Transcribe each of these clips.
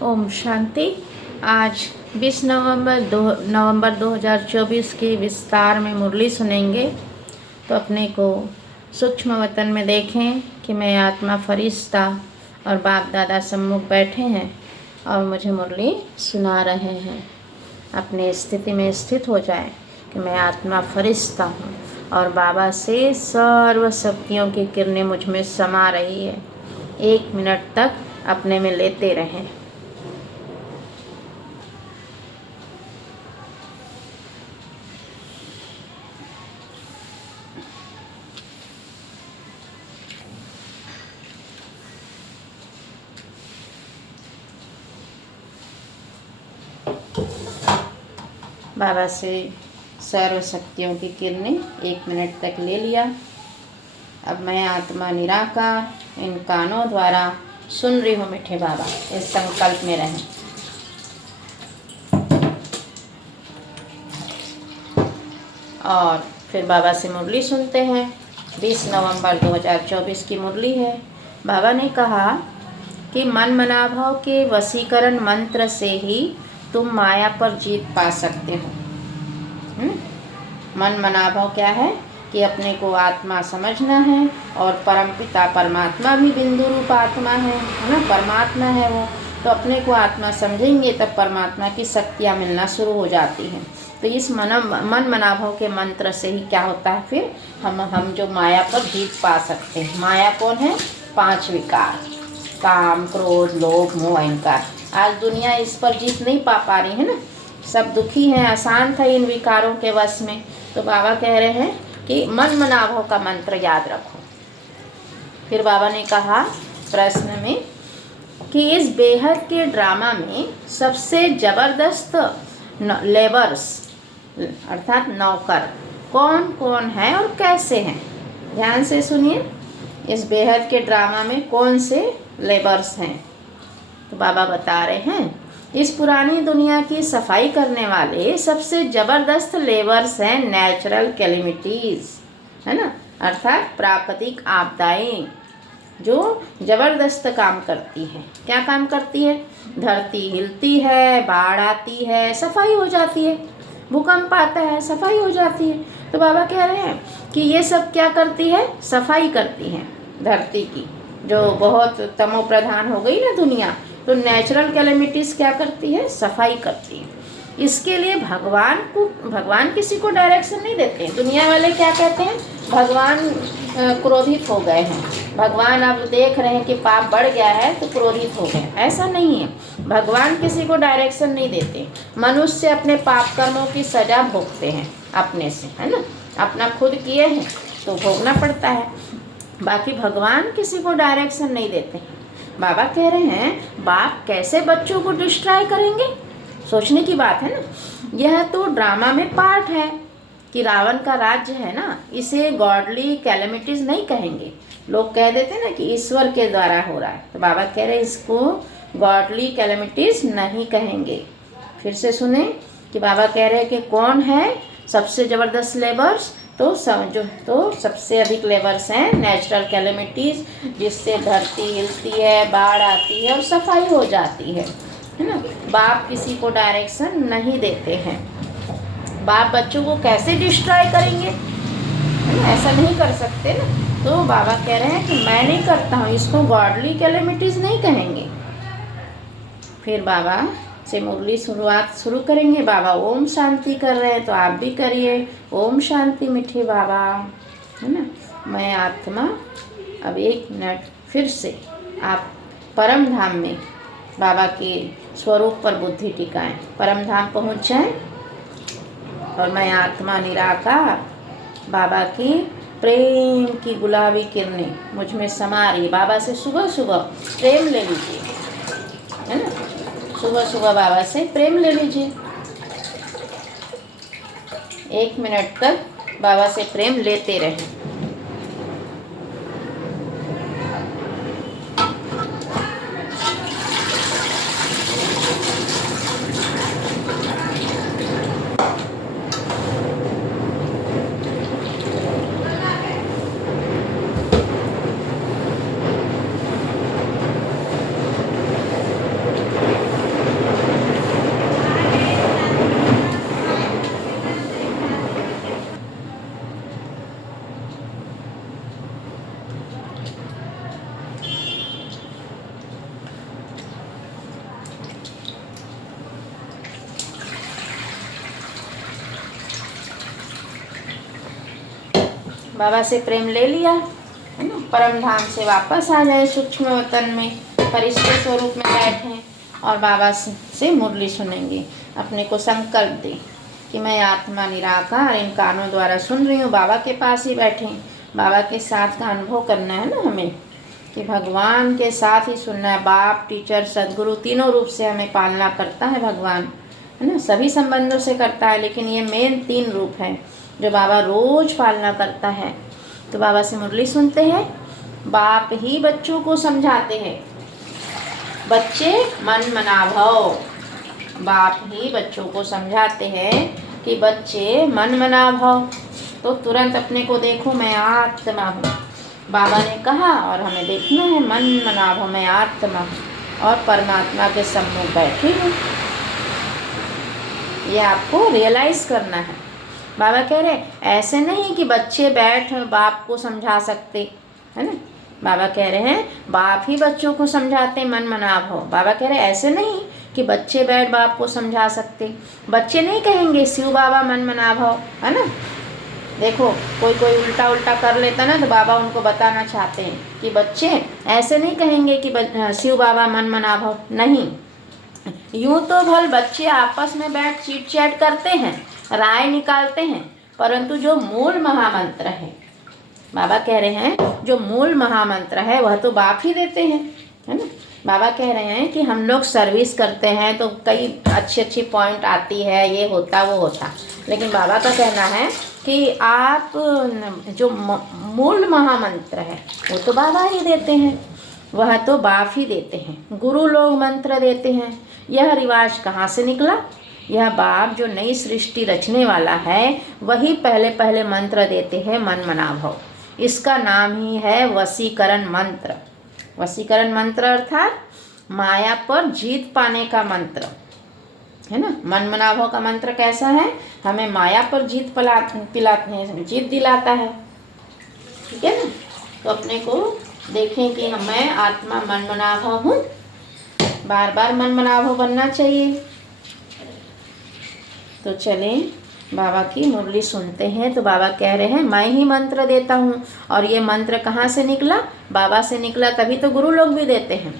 ओम शांति। आज 20 नवंबर 2024 की विस्तार में मुरली सुनेंगे। तो अपने को सूक्ष्म वतन में देखें कि मैं आत्मा फरिश्ता और बाप दादा सम्मुख बैठे हैं और मुझे मुरली सुना रहे हैं। अपनी स्थिति में स्थित हो जाए कि मैं आत्मा फरिश्ता हूँ और बाबा से सर्व शक्तियों की किरणें मुझ में समा रही है। 1 मिनट तक अपने में लेते रहें। बाबा से सर्व शक्तियों की किरणें 1 मिनट तक ले लिया। अब मैं आत्मा निराकार इन कानों द्वारा सुन रही हूँ मीठे बाबा, इस संकल्प में रहें। और फिर बाबा से मुरली सुनते हैं। 20 नवंबर 2024 की मुरली है। बाबा ने कहा कि मन मनाभाव के वशीकरण मंत्र से ही तुम माया पर जीत पा सकते हो। मन मनाभाव क्या है कि अपने को आत्मा समझना है और परमपिता परमात्मा भी बिंदु रूप आत्मा है ना, परमात्मा है वो। तो अपने को आत्मा समझेंगे तब परमात्मा की शक्तियाँ मिलना शुरू हो जाती हैं। तो इस मन मनाभाव के मंत्र से ही क्या होता है, फिर हम जो माया पर जीत पा सकते हैं। माया कौन है? 5 विकार, काम, क्रोध, लोभ, मोह, अहंकार। आज दुनिया इस पर जीत नहीं पा रही है ना, सब दुखी हैं, अशांत है इन विकारों के वश में। तो बाबा कह रहे हैं कि मन मनाभाव का मंत्र याद रखो। फिर बाबा ने कहा प्रश्न में कि इस बेहद के ड्रामा में सबसे ज़बरदस्त लेबर्स अर्थात नौकर कौन कौन है और कैसे हैं। ध्यान से सुनिए, इस बेहद के ड्रामा में कौन से लेबर्स हैं। तो बाबा बता रहे हैं इस पुरानी दुनिया की सफाई करने वाले सबसे ज़बरदस्त लेबर्स हैं नेचुरल कैलेमिटीज़, है ना, अर्थात प्राकृतिक आपदाएं जो ज़बरदस्त काम करती हैं। क्या काम करती है? धरती हिलती है, बाढ़ आती है, सफाई हो जाती है, भूकंप आता है, सफाई हो जाती है। तो बाबा कह रहे हैं कि ये सब क्या करती है? सफाई करती हैं धरती की, जो बहुत तमो प्रधान हो गई ना दुनिया। तो नेचुरल कैलेमिटीज़ क्या करती है? सफाई करती है। इसके लिए भगवान किसी को डायरेक्शन नहीं देते हैं। दुनिया वाले क्या कहते हैं? भगवान क्रोधित हो गए हैं, भगवान अब देख रहे हैं कि पाप बढ़ गया है तो क्रोधित हो गए। ऐसा नहीं है, भगवान किसी को डायरेक्शन नहीं देते। मनुष्य अपने पाप कर्मों की सज़ा भोगते हैं अपने से, है ना, अपना खुद किए हैं तो भोगना पड़ता है। बाकी भगवान किसी को डायरेक्शन नहीं देते हैं। बाबा कह रहे हैं बाप कैसे बच्चों को डिस्ट्रॉय करेंगे? सोचने की बात है ना। यह तो ड्रामा में पार्ट है कि रावण का राज्य है ना, इसे गॉडली कैलेमिटीज़ नहीं कहेंगे। लोग कह देते हैं ना कि ईश्वर के द्वारा हो रहा है, तो बाबा कह रहे हैं इसको गॉडली कैलेमिटीज़ नहीं कहेंगे। फिर से सुने कि बाबा कह रहे हैं कि कौन है सबसे ज़बरदस्त लेबर्स। तो सबसे अधिक लेबर्स हैं नेचुरल कैलेमिटीज़, जिससे धरती हिलती है, बाढ़ आती है और सफाई हो जाती है ना। बाप किसी को डायरेक्शन नहीं देते हैं। बाप बच्चों को कैसे डिस्ट्रॉय करेंगे? ऐसा नहीं कर सकते ना। तो बाबा कह रहे हैं कि मैं नहीं करता हूँ, इसको गॉडली कैलेमिटीज़ नहीं कहेंगे। फिर बाबा से मुरली शुरू करेंगे। बाबा ओम शांति कर रहे हैं तो आप भी करिए ओम शांति मीठे बाबा, है ना। मैं आत्मा अब 1 मिनट फिर से आप परम धाम में बाबा के स्वरूप पर बुद्धि टिकाएं, परम धाम पहुँच जाएं। और मैं आत्मा निराकार बाबा की प्रेम की गुलाबी किरणें मुझ में समा रही। बाबा से सुबह सुबह प्रेम ले लीजिए, है ना, सुबह सुबह बाबा से प्रेम ले लीजिए। 1 मिनट तक बाबा से प्रेम लेते रहें। बाबा से प्रेम ले लिया है ना, परम धाम से वापस आ जाए, सूक्ष्म वतन में फरिश्ते स्वरूप में बैठें और बाबा से मुरली सुनेंगे। अपने को संकल्प दें कि मैं आत्मा निराकार इन कानों द्वारा सुन रही हूँ, बाबा के पास ही बैठें। बाबा के साथ का अनुभव करना है ना हमें, कि भगवान के साथ ही सुनना है। बाप, टीचर, सदगुरु तीनों रूप से हमें पालना करता है भगवान, है ना, सभी संबंधों से करता है, लेकिन ये मेन 3 रूप है जो बाबा रोज पालना करता है। तो बाबा से मुरली सुनते हैं। बाप ही बच्चों को समझाते हैं, बच्चे मन मनाभव। बाप ही बच्चों को समझाते हैं कि बच्चे मन मनाभव। तो तुरंत अपने को देखो, मैं आत्मा हूँ, बाबा ने कहा, और हमें देखना है मन मनाभव, मैं आत्मा और परमात्मा के सम्मुख बैठी हूँ। ये आपको रियलाइज़ करना है। बाबा कह रहे ऐसे नहीं कि बच्चे बैठ बाप को समझा सकते, है ना। बाबा कह रहे हैं बाप ही बच्चों को समझाते मन मनाभव। बाबा कह रहे ऐसे नहीं कि बच्चे बैठ बाप को समझा सकते। बच्चे नहीं कहेंगे शिव बाबा मन मनाभव, है ना। देखो कोई उल्टा कर लेता ना, तो बाबा उनको बताना चाहते हैं कि बच्चे ऐसे नहीं कहेंगे कि शिव बाबा मन मनाभव। नहीं, यूँ तो भल बच्चे आपस में बैठ चीट चैट करते हैं, राय निकालते हैं, परंतु जो मूल महामंत्र है, बाबा कह रहे हैं जो मूल महामंत्र है वह तो बाप ही देते हैं, है ना। बाबा कह रहे हैं कि हम लोग सर्विस करते हैं तो कई अच्छी पॉइंट आती है, ये होता वो होता, लेकिन बाबा का कहना है कि आप जो मूल महामंत्र है वो तो बाबा ही देते हैं, वह तो बाप ही देते हैं। गुरु लोग मंत्र देते हैं। यह रिवाज कहाँ से निकला? यह बाप जो नई सृष्टि रचने वाला है वही पहले मंत्र देते हैं मन मनाभव। इसका नाम ही है वशीकरण मंत्र। वशीकरण मंत्र अर्थात माया पर जीत पाने का मंत्र, है ना। मन मनाभव का मंत्र कैसा है? हमें माया पर जीत पिलाते हैं, जीत दिलाता है, ठीक है ना। तो अपने को देखें कि मैं आत्मा मन मनाभव हूँ, बार बार मन मनाभव बनना चाहिए। तो चलें बाबा की मुरली सुनते हैं। तो बाबा कह रहे हैं मैं ही मंत्र देता हूँ, और ये मंत्र कहाँ से निकला? बाबा से निकला, तभी तो गुरु लोग भी देते हैं।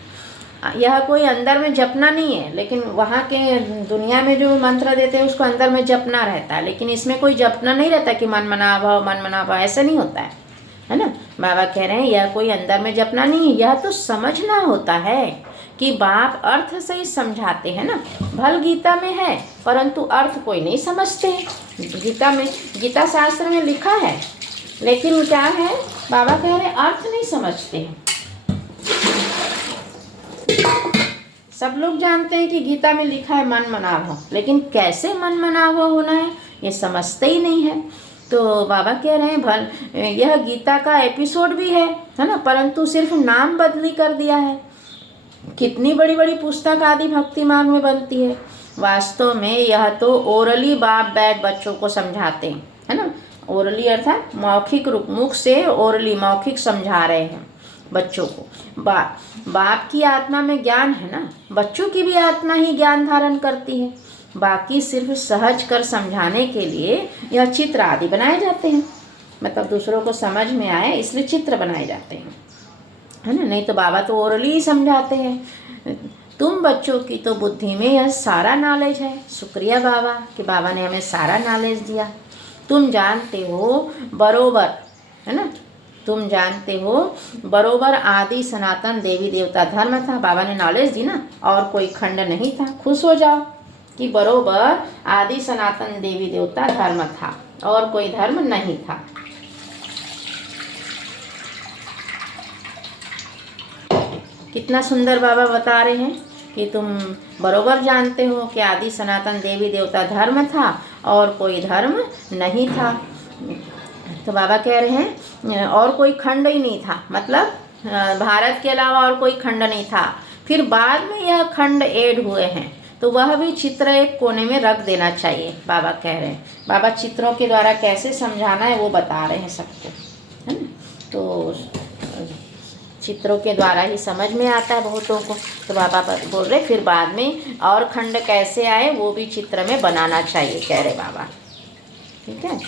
यह कोई अंदर में जपना नहीं है, लेकिन वहाँ के दुनिया में जो मंत्र देते हैं उसको अंदर में जपना रहता है, लेकिन इसमें कोई जपना नहीं रहता कि मन मनाभव, ऐसा नहीं होता है ना। बाबा कह रहे हैं यह कोई अंदर में जपना नहीं है, यह तो समझना होता है कि बाप अर्थ से ही समझाते हैं ना। भल गीता में है, परंतु अर्थ कोई नहीं समझते। गीता शास्त्र में लिखा है, लेकिन क्या है, बाबा कह रहे अर्थ नहीं समझते हैं। सब लोग जानते हैं कि गीता में लिखा है मन मनाभव, लेकिन कैसे मन मनाभव होना है ये समझते ही नहीं है। तो बाबा कह रहे हैं यह गीता का एपिसोड भी है ना, परंतु सिर्फ नाम बदली कर दिया है। कितनी बड़ी बड़ी पुस्तक आदि भक्ति मार्ग में बनती है, वास्तव में यह तो ओरली बाप बैठ बच्चों को समझाते हैं, है ना। ओरली अर्थात मौखिक रूप, मुख से ओरली मौखिक समझा रहे हैं बच्चों को। बाप की आत्मा में ज्ञान है ना, बच्चों की भी आत्मा ही ज्ञान धारण करती है। बाकी सिर्फ सहज कर समझाने के लिए यह चित्र आदि बनाए जाते हैं, मतलब दूसरों को समझ में आए इसलिए चित्र बनाए जाते हैं, है ना। नहीं तो बाबा तो ओरली ही समझाते हैं। तुम बच्चों की तो बुद्धि में यह सारा नॉलेज है। शुक्रिया बाबा कि बाबा ने हमें सारा नॉलेज दिया। तुम जानते हो बरोबर, है ना, तुम जानते हो बरोबर आदि सनातन देवी देवता धर्म था। बाबा ने नॉलेज दी ना, और कोई खंड नहीं था। खुश हो जाओ कि बरोबर आदि सनातन देवी देवता धर्म था और कोई धर्म नहीं था। कितना सुंदर बाबा बता रहे हैं कि तुम बरोबर जानते हो कि आदि सनातन देवी देवता धर्म था और कोई धर्म नहीं था। तो बाबा कह रहे हैं और कोई खंड ही नहीं था, मतलब भारत के अलावा और कोई खंड नहीं था। फिर बाद में यह खंड ऐड हुए हैं, तो वह भी चित्र एक कोने में रख देना चाहिए, बाबा कह रहे हैं। बाबा चित्रों के द्वारा कैसे समझाना है वो बता रहे हैं सबको, है ना। तो चित्रों के द्वारा ही समझ में आता है बहुतों को। तो बाबा बोल रहे फिर बाद में और खंड कैसे आए वो भी चित्र में बनाना चाहिए, कह रहे बाबा, ठीक है।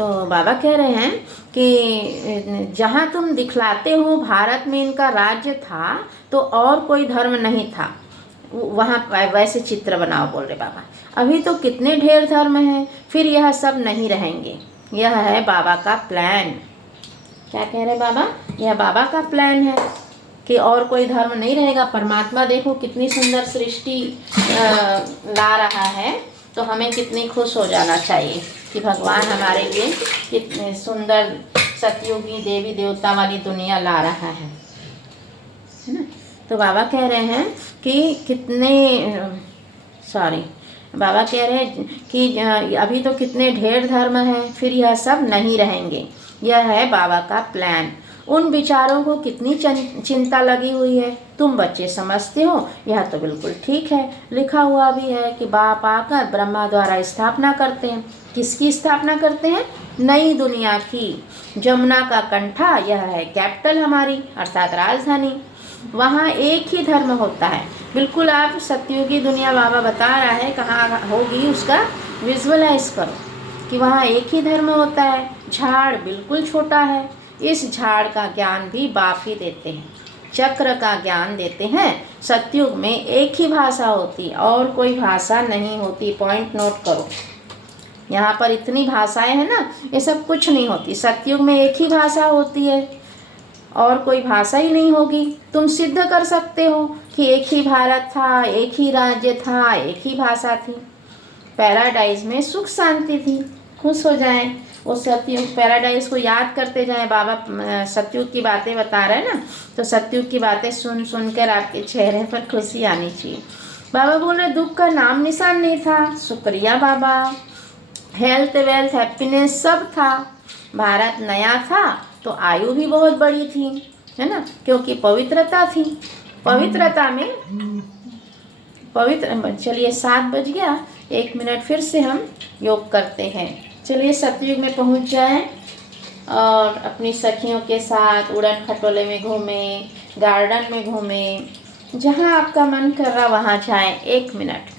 तो बाबा कह रहे हैं कि जहाँ तुम दिखलाते हो भारत में इनका राज्य था तो और कोई धर्म नहीं था, वहाँ वैसे चित्र बनाओ बोल रहे बाबा। अभी तो कितने ढेर धर्म हैं, फिर यह सब नहीं रहेंगे। यह है बाबा का प्लान। क्या कह रहे बाबा? यह बाबा का प्लान है कि और कोई धर्म नहीं रहेगा। परमात्मा देखो कितनी सुंदर सृष्टि ला रहा है, तो हमें कितनी खुश हो जाना चाहिए कि भगवान हमारे लिए कितने सुंदर सतयुगी देवी देवता वाली दुनिया ला रहा है ना। तो बाबा कह रहे हैं कि बाबा कह रहे हैं कि अभी तो कितने ढेर धर्म हैं, फिर यह सब नहीं रहेंगे। यह है बाबा का प्लान। उन विचारों को कितनी चिंता लगी हुई है, तुम बच्चे समझते हो, यह तो बिल्कुल ठीक है। लिखा हुआ भी है कि बाप आकर ब्रह्मा द्वारा स्थापना करते हैं। किसकी स्थापना करते हैं? नई दुनिया की। जमुना का कंठा, यह है कैपिटल हमारी अर्थात राजधानी। वहाँ एक ही धर्म होता है। बिल्कुल आप सतयुगी दुनिया बाबा बता रहा है कहाँ होगी, उसका विजुअलाइज करो कि वहाँ एक ही धर्म होता है। झाड़ बिल्कुल छोटा है, इस झाड़ का ज्ञान भी बाप ही देते हैं। चक्र का ज्ञान देते हैं। सतयुग में एक ही भाषा होती, और कोई भाषा नहीं होती। पॉइंट नोट करो, यहाँ पर इतनी भाषाएं हैं ना, ये सब कुछ नहीं होती। सतयुग में एक ही भाषा होती है, और कोई भाषा ही नहीं होगी। तुम सिद्ध कर सकते हो कि एक ही भारत था, एक ही राज्य था, एक ही भाषा थी। पैराडाइज में सुख शांति थी। खुश हो जाएं, वो सतयुग पैराडाइज को याद करते जाएं। बाबा सतयुग की बातें बता रहे हैं ना, तो सतयुग की बातें सुन सुनकर आपके चेहरे पर खुशी आनी चाहिए। बाबा बोल रहे दुख का नाम निशान नहीं था। शुक्रिया बाबा। हेल्थ वेल्थ हैप्पीनेस सब था। भारत नया था तो आयु भी बहुत बड़ी थी, है ना, क्योंकि पवित्रता थी। पवित्रता में चलिए 7 बज गया, 1 मिनट फिर से हम योग करते हैं। चलिए सतयुग में पहुंच जाएं और अपनी सखियों के साथ उड़न खटोले में घूमें, गार्डन में घूमें, जहां आपका मन कर रहा वहां जाएं। 1 मिनट।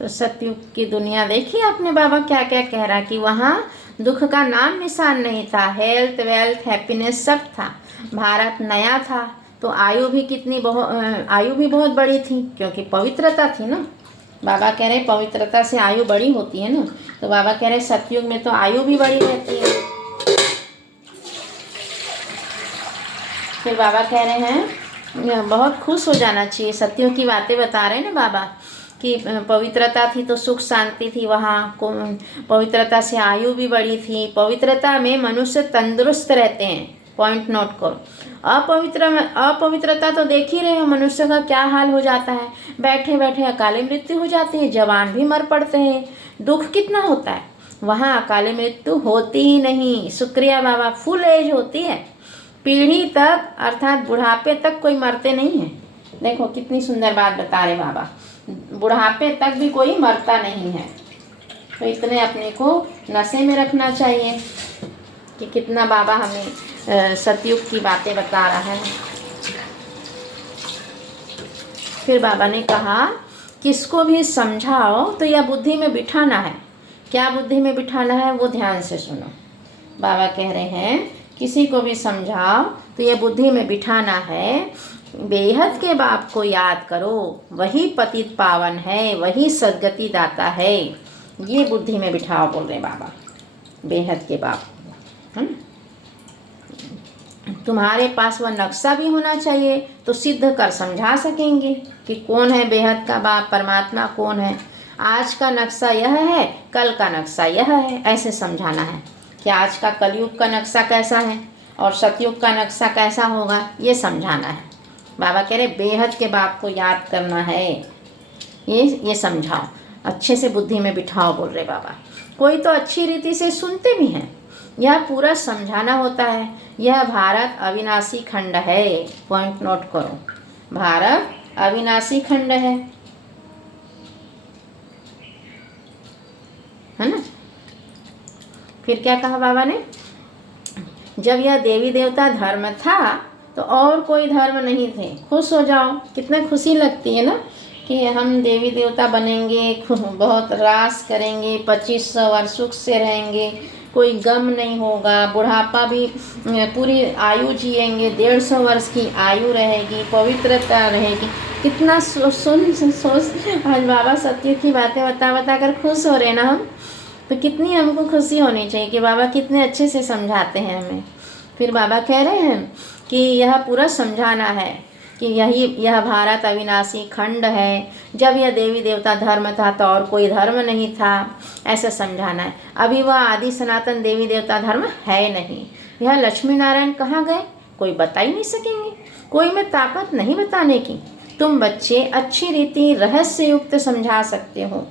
तो सतयुग की दुनिया देखी आपने बाबा क्या क्या कह रहा कि वहाँ दुख का नाम निशान नहीं था। हेल्थ वेल्थ हैप्पीनेस सब था। भारत नया था तो आयु भी बहुत बड़ी थी, क्योंकि पवित्रता थी ना। बाबा कह रहे पवित्रता से आयु बड़ी होती है ना, तो बाबा कह रहे सतयुग में तो आयु भी बड़ी रहती है। फिर बाबा कह रहे हैं बहुत खुश हो जाना चाहिए। सतयुग की बातें बता रहे हैं ना बाबा कि पवित्रता थी तो सुख शांति थी। वहाँ को पवित्रता से आयु भी बड़ी थी। पवित्रता में मनुष्य तंदुरुस्त रहते हैं। पॉइंट नोट करो। अपवित्रता तो देख ही रहे हो, मनुष्य का क्या हाल हो जाता है। बैठे बैठे अकाले मृत्यु हो जाती है, जवान भी मर पड़ते हैं। दुख कितना होता है। वहाँ अकाले मृत्यु होती ही नहीं। शुक्रिया बाबा। फुल एज होती है, पीढ़ी तक अर्थात बुढ़ापे तक कोई मरते नहीं है। देखो कितनी सुंदर बात बता रहे बाबा, बुढ़ापे तक भी कोई मरता नहीं है। तो इतने अपने को नशे में रखना चाहिए कि कितना बाबा हमें सतयुग की बातें बता रहा है। फिर बाबा ने कहा किसको भी समझाओ तो यह बुद्धि में बिठाना है। क्या बुद्धि में बिठाना है वो ध्यान से सुनो। बाबा कह रहे हैं किसी को भी समझाओ तो यह बुद्धि में बिठाना है, बेहद के बाप को याद करो, वही पतित पावन है, वही सद्गति दाता है। ये बुद्धि में बिठाओ बोल रहे बाबा, बेहद के बाप। तुम्हारे पास वह नक्शा भी होना चाहिए तो सिद्ध कर समझा सकेंगे कि कौन है बेहद का बाप, परमात्मा कौन है। आज का नक्शा यह है, कल का नक्शा यह है, ऐसे समझाना है। कि आज का कलयुग का नक्शा कैसा है और सतयुग का नक्शा कैसा होगा, ये समझाना है। बाबा कह रहे बेहद के बाप को याद करना है, ये समझाओ, अच्छे से बुद्धि में बिठाओ, बोल रहे बाबा। कोई तो अच्छी रीति से सुनते भी हैं, यह पूरा समझाना होता है। यह भारत अविनाशी खंड है, पॉइंट नोट करो, भारत अविनाशी खंड है ना। फिर क्या कहा बाबा ने, जब यह देवी देवता धर्म था तो और कोई धर्म नहीं थे। खुश हो जाओ, कितना खुशी लगती है ना कि हम देवी देवता बनेंगे, बहुत रास करेंगे, 2500 वर्ष सुख से रहेंगे, कोई गम नहीं होगा, बुढ़ापा भी पूरी आयु जिएंगे, 150 वर्ष की आयु रहेगी, पवित्रता रहेगी। कितना सोच आज बाबा सत्य की बातें बता कर खुश हो रहे ना हम, तो कितनी हमको खुशी होनी चाहिए कि बाबा कितने अच्छे से समझाते हैं हमें। फिर बाबा कह रहे हैं कि यह पूरा समझाना है कि यह भारत अविनाशी खंड है। जब यह देवी देवता धर्म था तो और कोई धर्म नहीं था, ऐसा समझाना है। अभी वह आदि सनातन देवी देवता धर्म है नहीं। यह लक्ष्मी नारायण कहाँ गए, कोई बता ही नहीं सकेंगे, कोई में ताकत नहीं बताने की। तुम बच्चे अच्छी रीति रहस्य युक्त समझा सकते हो,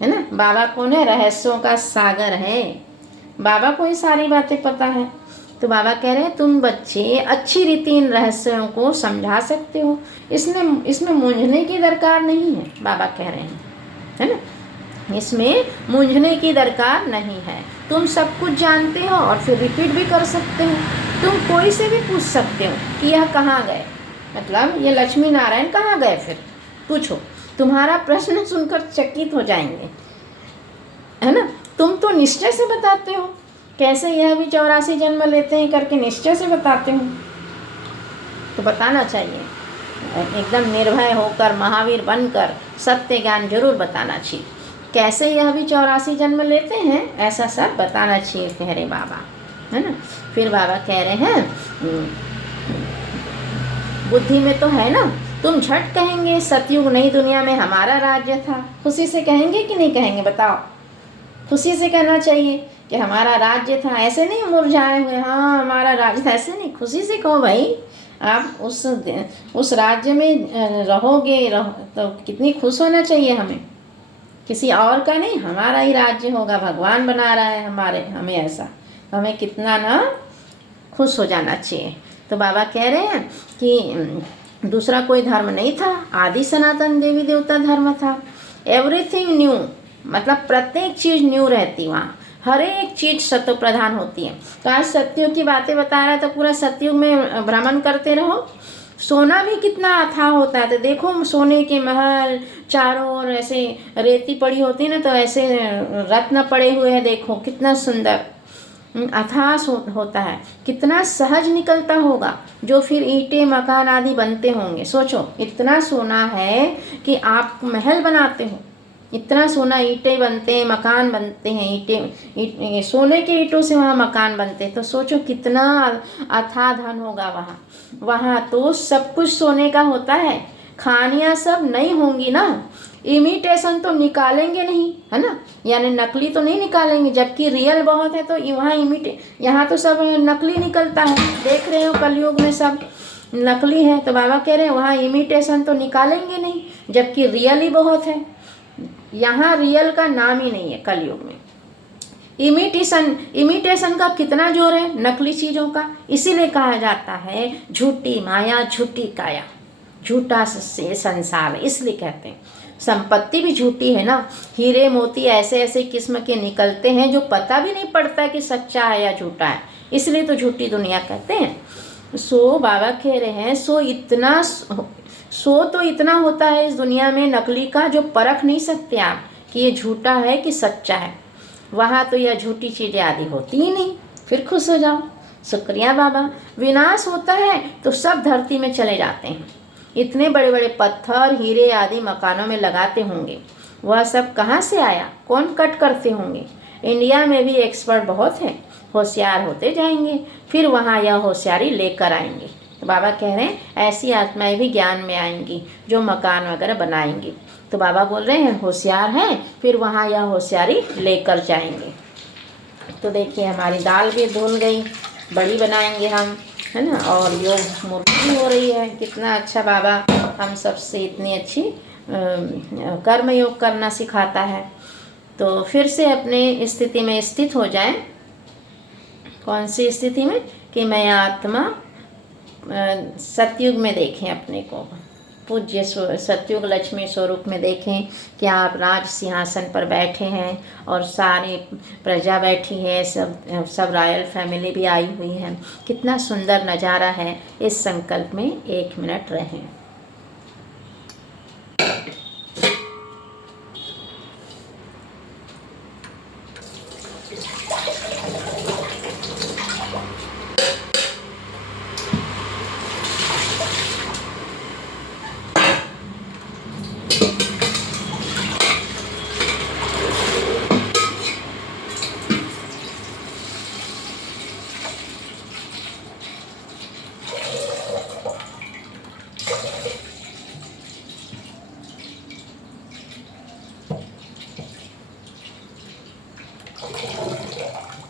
है ना। बाबा कौन है, रहस्यों का सागर है, बाबा को ही सारी बातें पता है। तो बाबा कह रहे हैं तुम बच्चे अच्छी रीति इन रहस्यों को समझा सकते हो, इसमें मूंझने की दरकार नहीं है, बाबा कह रहे हैं, है ना। इसमें मूंझने की दरकार नहीं है, तुम सब कुछ जानते हो और फिर रिपीट भी कर सकते हो। तुम कोई से भी पूछ सकते हो कि यह कहाँ गए, मतलब ये लक्ष्मी नारायण कहाँ गए, फिर पूछो, तुम्हारा प्रश्न सुनकर चकित हो जाएंगे, है ना। तुम तो निश्चय से बताते हो, कैसे यह भी 84 जन्म लेते हैं करके निश्चय से बताते हो, तो बताना चाहिए, एकदम निर्भय होकर महावीर बनकर सत्य ज्ञान जरूर बताना चाहिए। कैसे यह भी 84 जन्म लेते हैं ऐसा सब बताना चाहिए, कह रहे बाबा, है ना। फिर बाबा कह रहे हैं बुद्धि में तो है ना, तुम झट कहेंगे सतयुग नई दुनिया में हमारा राज्य था। खुशी से कहेंगे कि नहीं कहेंगे, बताओ। खुशी से कहना चाहिए कि हमारा राज्य था, ऐसे नहीं मुरझाए हुए, हाँ हमारा राज्य था, ऐसे नहीं, खुशी से कहो भाई। आप उस राज्य में रहोगे तो कितनी खुश होना चाहिए हमें, किसी और का नहीं, हमारा ही राज्य होगा, भगवान बना रहा है हमें ऐसा, तो हमें कितना ना खुश हो जाना चाहिए। तो बाबा कह रहे हैं कि दूसरा कोई धर्म नहीं था, आदि सनातन देवी देवता धर्म था। एवरीथिंग न्यू, मतलब प्रत्येक चीज़ न्यू रहती, वहाँ हर एक चीज़ सत्य प्रधान होती है। तो आज सत्युग की बातें बता रहा है तो पूरा सत्युग में भ्रमण करते रहो। सोना भी कितना अथाह होता है, तो देखो सोने के महल चारों ओर ऐसे रेती पड़ी होती है ना, तो ऐसे रत्न पड़े हुए हैं, देखो कितना सुंदर अथाह होता है, कितना सहज निकलता होगा, जो फिर ईंटें मकान आदि बनते होंगे। सोचो इतना सोना है कि आप महल बनाते हो, इतना सोना, ईंटें बनते हैं, मकान बनते हैं, सोने के ईंटों से वहाँ मकान बनते हैं। तो सोचो कितना अथाह धन होगा वहाँ तो सब कुछ सोने का होता है। खानियाँ सब नहीं होंगी ना, इमिटेशन तो निकालेंगे नहीं, है ना, यानी नकली तो नहीं निकालेंगे, जबकि रियल बहुत है। तो वहाँ यहाँ तो सब नकली निकलता है, देख रहे हो कलयुग में सब नकली है। तो बाबा कह रहे हैं वहाँ इमिटेशन तो निकालेंगे नहीं, जबकि रियल ही बहुत है। यहाँ रियल का नाम ही नहीं है कलयुग में। इमिटेशन का कितना जोर है नकली चीज़ों का। इसीलिए कहा जाता है झूठी माया झूठी काया, झूठा से संसार, इसलिए कहते हैं। संपत्ति भी झूठी है ना, हीरे मोती ऐसे ऐसे किस्म के निकलते हैं जो पता भी नहीं पड़ता कि सच्चा है या झूठा है, इसलिए तो झूठी दुनिया कहते हैं। सो बाबा कह रहे हैं सो तो इतना होता है इस दुनिया में नकली का, जो परख नहीं सकते आप कि ये झूठा है कि सच्चा है। वहाँ तो यह झूठी चीज़ें आदि होती ही नहीं, फिर खुश हो जाओ। शुक्रिया बाबा। विनाश होता है तो सब धरती में चले जाते हैं। इतने बड़े बड़े पत्थर हीरे आदि मकानों में लगाते होंगे, वह सब कहाँ से आया, कौन कट करते होंगे। इंडिया में भी एक्सपर्ट बहुत हैं, होशियार होते जाएंगे, फिर वहाँ यह होशियारी लेकर आएंगे। तो बाबा कह रहे हैं ऐसी आत्माएं भी ज्ञान में आएंगी जो मकान वगैरह बनाएंगी। तो बाबा बोल रहे हैं होशियार हैं, फिर वहाँ यह होशियारी लेकर जाएंगे। तो देखिए हमारी दाल भी धुल गई, बड़ी बनाएंगे हम, है ना। और योग मूर्ति भी हो रही है। कितना अच्छा बाबा हम सबसे इतनी अच्छी कर्म योग करना सिखाता है। तो फिर से अपने स्थिति में स्थित हो जाएं। कौन सी स्थिति में? कि मैं आत्मा सतयुग में देखें अपने को, पूज्य सतयुग लक्ष्मी स्वरूप में देखें कि आप राज सिंहासन पर बैठे हैं और सारी प्रजा बैठी है, सब रॉयल फैमिली भी आई हुई है। कितना सुंदर नज़ारा है। इस संकल्प में 1 मिनट रहें।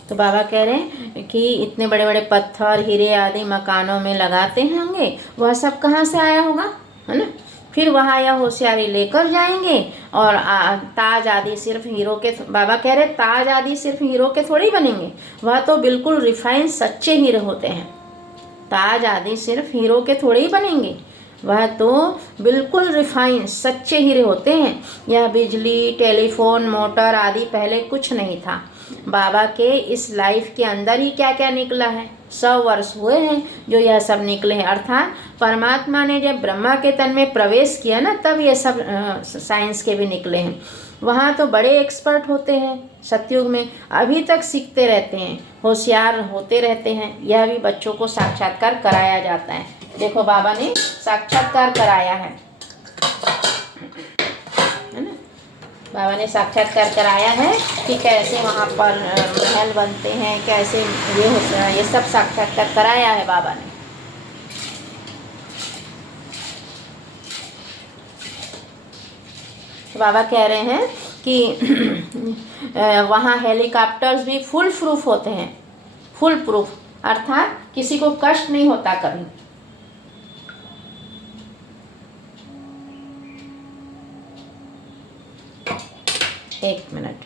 तो बाबा कह रहे हैं कि इतने बड़े बड़े पत्थर हीरे आदि मकानों में लगाते होंगे, वह सब कहाँ से आया होगा, है ना। फिर वहाँ यह होशियारी लेकर जाएंगे और ताज आदि सिर्फ हीरो के, बाबा कह रहे ताज आदि सिर्फ हीरो के थोड़ी बनेंगे, वह तो बिल्कुल रिफाइन सच्चे हीरे होते हैं। ताज आदि सिर्फ हीरो के थोड़े ही बनेंगे, वह तो बिल्कुल रिफाइन सच्चे हीरे होते हैं। यह बिजली, टेलीफोन, मोटर आदि पहले कुछ नहीं था। बाबा के इस लाइफ के अंदर ही क्या क्या निकला है। 100 वर्ष हुए हैं जो यह सब निकले हैं। अर्थात परमात्मा ने जब ब्रह्मा के तन में प्रवेश किया ना, तब ये सब साइंस के भी निकले हैं। वहाँ तो बड़े एक्सपर्ट होते हैं सतयुग में, अभी तक सीखते रहते हैं, होशियार होते रहते हैं। यह भी बच्चों को साक्षात्कार कराया जाता है। देखो बाबा ने साक्षात्कार कराया है ना। बाबा ने साक्षात्कार कराया है कि कैसे वहाँ पर महल बनते हैं, कैसे ये होता है, ये सब साक्षात्कार कराया है बाबा ने। बाबा कह रहे हैं कि वहाँ हेलीकॉप्टर्स भी फुल प्रूफ होते हैं। फुल प्रूफ अर्थात किसी को कष्ट नहीं होता कभी। एक मिनट।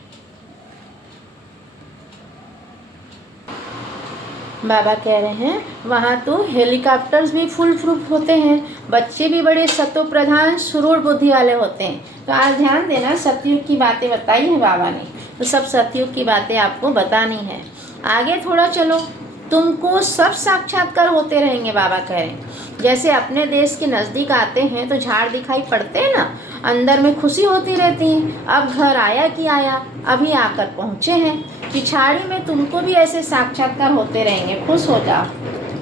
बाबा कह रहे हैं वहाँ तो हेलीकॉप्टर्स भी फुल प्रूफ होते हैं, बच्चे भी बड़े सतो प्रधान सुरूर बुद्धि वाले होते हैं। तो आज ध्यान देना, सतयुग की बातें बताई है बाबा ने, तो सब सतयुग की बातें आपको बतानी है। आगे थोड़ा चलो, तुमको सब साक्षात्कार होते रहेंगे। बाबा कह रहे हैं जैसे अपने देश के नज़दीक आते हैं तो झाड़ दिखाई पड़ते हैं ना, अंदर में खुशी होती रहती है। अब घर आया कि आया, अभी आकर पहुँचे हैं। पिछाड़ी में तुमको भी ऐसे साक्षात्कार होते रहेंगे। खुश हो जाओ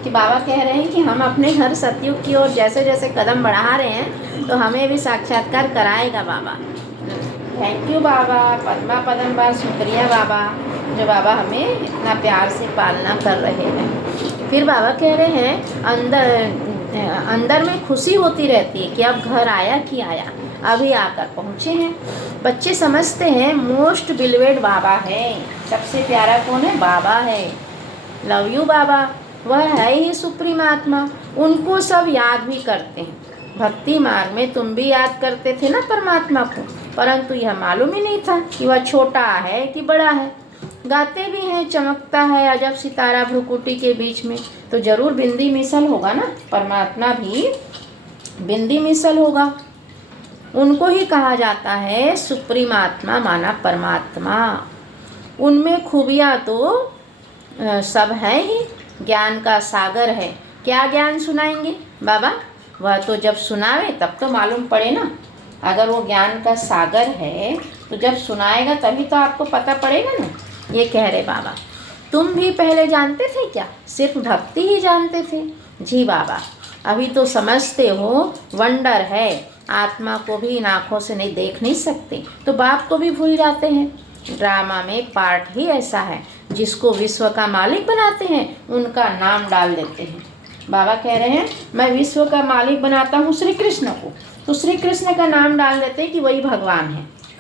कि बाबा कह रहे हैं कि हम अपने घर सतयुग की ओर जैसे जैसे कदम बढ़ा रहे हैं तो हमें भी साक्षात्कार कराएगा बाबा। थैंक यू बाबा, पद्मा पदम्बा, शुक्रिया बाबा, जो बाबा हमें इतना प्यार से पालना कर रहे हैं। फिर बाबा कह रहे हैं अंदर में खुशी होती रहती है कि अब घर आया कि आया, अभी आकर पहुँचे हैं। बच्चे समझते हैं मोस्ट बिलवेड बाबा है, सबसे प्यारा कौन है? बाबा है। लव यू बाबा, वह है ही सुप्रीम आत्मा। उनको सब याद भी करते हैं। भक्ति मार्ग में तुम भी याद करते थे ना परमात्मा को, परंतु यह मालूम ही नहीं था कि वह छोटा है कि बड़ा है। गाते भी हैं, चमकता है अजब सितारा भ्रुकुटी के बीच में, तो जरूर बिंदी मिसल होगा ना, परमात्मा भी बिंदी मिसल होगा। उनको ही कहा जाता है सुप्रीम आत्मा माना परमात्मा। उनमें खूबियाँ तो सब हैं ही, ज्ञान का सागर है। क्या ज्ञान सुनाएंगे बाबा? वह तो जब सुनावे तब तो मालूम पड़े ना। अगर वो ज्ञान का सागर है तो जब सुनाएगा तभी तो आपको पता पड़ेगा ना। ये कह रहे बाबा, तुम भी पहले जानते थे क्या? सिर्फ भक्ति ही जानते थे? जी बाबा, अभी तो समझते हो। वंडर है, आत्मा को भी इन आँखों से नहीं देख नहीं सकते तो बाप को भी भूल जाते हैं। ड्रामा में पार्ट ही ऐसा है, जिसको विश्व का मालिक बनाते हैं उनका नाम डाल देते हैं। बाबा कह रहे हैं मैं विश्व का मालिक बनाता हूँ श्री कृष्ण को, तो श्री कृष्ण का नाम डाल देते हैं कि वही भगवान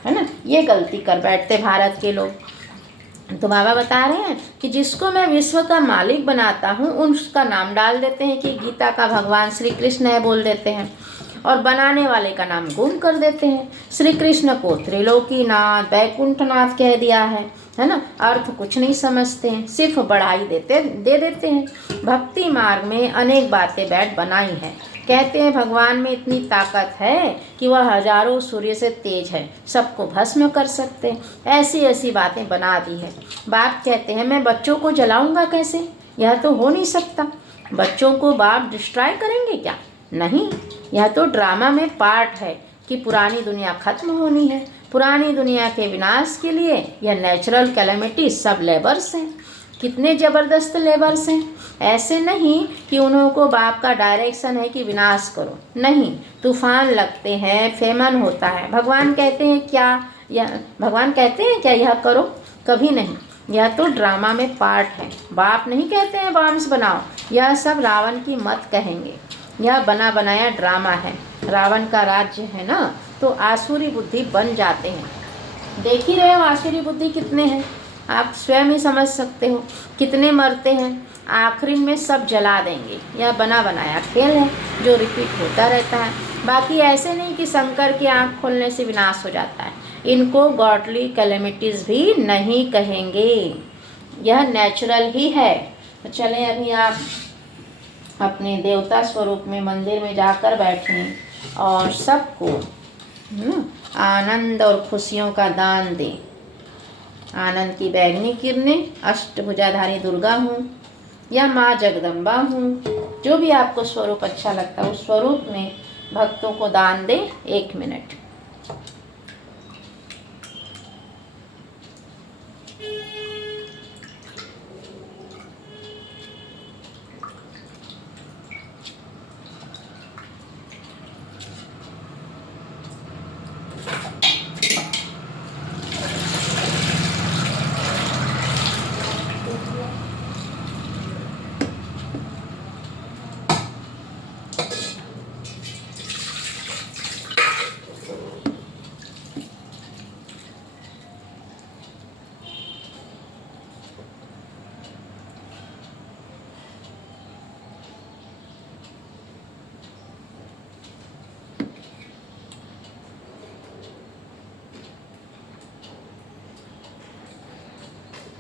है ना। ये गलती कर बैठते भारत के लोग। तो बाबा बता रहे हैं कि जिसको मैं विश्व का मालिक बनाता हूँ उसका नाम डाल देते हैं कि गीता का भगवान श्री कृष्ण है बोल देते हैं, और बनाने वाले का नाम गुम कर देते हैं। श्री कृष्ण को त्रिलोकीनाथ वैकुंठनाथ कह दिया है ना। अर्थ कुछ नहीं समझते हैं, सिर्फ बढ़ाई दे देते हैं। भक्ति मार्ग में अनेक बातें बैठ बनाई हैं। कहते हैं भगवान में इतनी ताकत है कि वह हजारों सूर्य से तेज है, सबको भस्म कर सकते हैं। ऐसी ऐसी बातें बना दी है। बाप कहते हैं मैं बच्चों को जलाऊंगा कैसे, यह तो हो नहीं सकता। बच्चों को बाप डिस्ट्रॉय करेंगे क्या? नहीं, यह तो ड्रामा में पार्ट है कि पुरानी दुनिया खत्म होनी है। पुरानी दुनिया के विनाश के लिए यह नेचुरल कैलेमिटी सब लेबर्स हैं। कितने ज़बरदस्त लेबर्स हैं। ऐसे नहीं कि उन्हों को बाप का डायरेक्शन है कि विनाश करो, नहीं। तूफान लगते हैं, फेमन होता है, भगवान कहते हैं क्या यह करो? कभी नहीं। यह तो ड्रामा में पार्ट है। बाप नहीं कहते हैं बॉम्ब्स बनाओ, यह सब रावण की मत कहेंगे। यह बना बनाया ड्रामा है। रावण का राज्य है ना, तो आसुरी बुद्धि बन जाते हैं। देख ही रहे हो आसुरी बुद्धि कितने हैं, आप स्वयं ही समझ सकते हो कितने मरते हैं। आखिरी में सब जला देंगे। यह बना बनाया खेल है जो रिपीट होता रहता है। बाकी ऐसे नहीं कि शंकर की आँख खोलने से विनाश हो जाता है। इनको गॉडली कैलेमिटीज़ भी नहीं कहेंगे, यह नेचुरल ही है। तो चलें अभी आप अपने देवता स्वरूप में मंदिर में जाकर बैठें और सबको आनंद और खुशियों का दान दें। आनंद की बैगनी किरणें अष्टभुजाधारी दुर्गा हूँ या माँ जगदम्बा हूँ, जो भी आपको स्वरूप अच्छा लगता है उस स्वरूप में भक्तों को दान दें। 1 मिनट।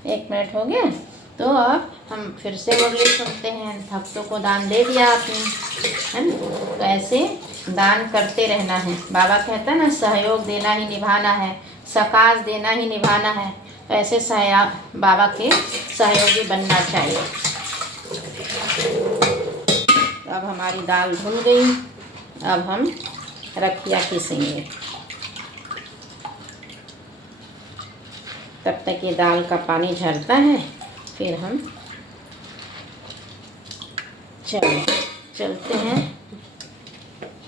एक मिनट हो गया, तो अब हम फिर से मुरली सुनते हैं। भक्तों को दान दे दिया आपने, है ना, तो ऐसे दान करते रहना है। बाबा कहता है ना, सहयोग देना ही निभाना है, सकाश देना ही निभाना है। तो ऐसे बाबा के सहयोगी बनना चाहिए। अब हमारी दाल धुल गई, अब हम रखिया पीसेंगे। तब तक ये दाल का पानी झरता है, फिर हम चलते हैं,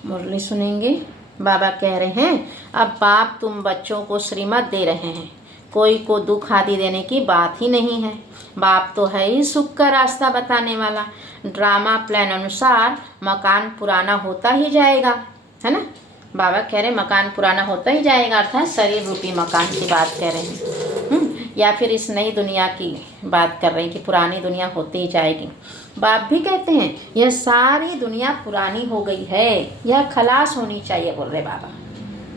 मुरली सुनेंगे। बाबा कह रहे हैं, अब बाप तुम बच्चों को श्रीमत दे रहे हैं, कोई को दुख आदि देने की बात ही नहीं है। बाप तो है ही सुख का रास्ता बताने वाला। ड्रामा प्लान अनुसार मकान पुराना होता ही जाएगा, है ना। बाबा कह रहे मकान पुराना होता ही जाएगा, अर्थात शरीर रूपी मकान की बात कह रहे हैं। या फिर इस नई दुनिया की बात कर रहे हैं कि पुरानी दुनिया होती ही जाएगी। बाप भी कहते हैं यह सारी दुनिया पुरानी हो गई है, यह खलास होनी चाहिए बोल रहे बाबा।